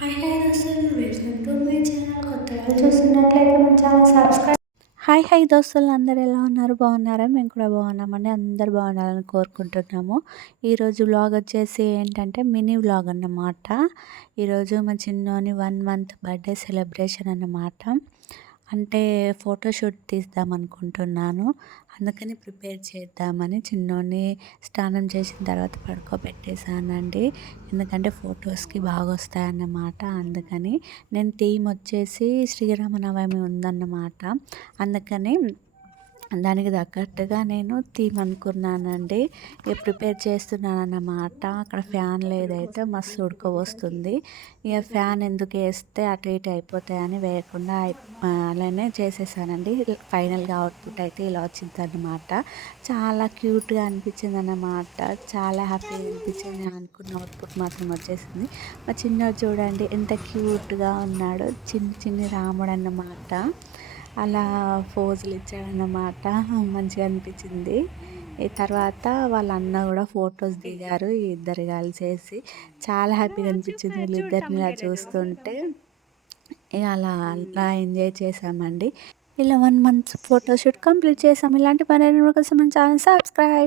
Hi దోస్తులు, welcome to my channel. కొత్తగా చూస్తున్నట్లయితే మన ఛానల్ సబ్స్క్రైబ్. హాయ్ దోస్తులు, అందరు ఎలా ఉన్నారు? బాగున్నారా? మేము కూడా బాగున్నామండి. అందరు బాగుండాలని కోరుకుంటున్నాము. ఈరోజు వ్లాగ్ వచ్చేసి ఏంటంటే మినీ వ్లాగ్ అన్నమాట. ఈరోజు మా చిన్నోని 1 మంత్ బర్త్డే సెలబ్రేషన్ అన్నమాట. అంటే ఫోటోషూట్ తీద్దాం అనుకుంటున్నాను. అందుకని ప్రిపేర్ చేద్దామని చిన్నోని స్నానం చేసిన తర్వాత పడుకోబెట్టేశానండి. ఎందుకంటే ఫొటోస్కి బాగా వస్తాయన్నమాట. అందుకని నేను థీమ్ వచ్చేసి శ్రీరామనవమి ఉందన్నమాట. అందుకని దానికి తగ్గట్టుగా నేను థీమ్ అనుకున్నానండి. ఇక ప్రిపేర్ చేస్తున్నాను అన్నమాట. అక్కడ ఫ్యాన్ లేదైతే మస్తు ఉడకపోస్తుంది. ఇక ఫ్యాన్ ఎందుకు వేస్తే అటు ఇటు అయిపోతాయని వేయకుండా అలానే చేసేసానండి. ఫైనల్గా అవుట్పుట్ అయితే ఇలా వచ్చింది అన్నమాట. చాలా క్యూట్గా అనిపించింది అన్నమాట. చాలా హ్యాపీగా అనిపించింది. నేను అనుకున్న అవుట్పుట్ మాత్రం వచ్చేసింది. మా చిన్నోడు చూడండి ఎంత క్యూట్గా ఉన్నాడో, చిన్ని రాముడు అన్నమాట. అలా పోజులు ఇచ్చాడన్నమాట. మంచిగా అనిపించింది. ఈ తర్వాత వాళ్ళ అన్న కూడా ఫొటోస్ దిగారు, ఈ ఇద్దరు కలిసేసి. చాలా హ్యాపీగా అనిపించింది వీళ్ళిద్దరిని ఇలా చూస్తుంటే. ఇక అలా ఎంజాయ్ చేసామండి. ఇలా 1 మంత్ ఫోటోషూట్ కంప్లీట్ చేసాం. ఇలాంటి పని కోసం మన ఛానల్ సబ్స్క్రైబ్.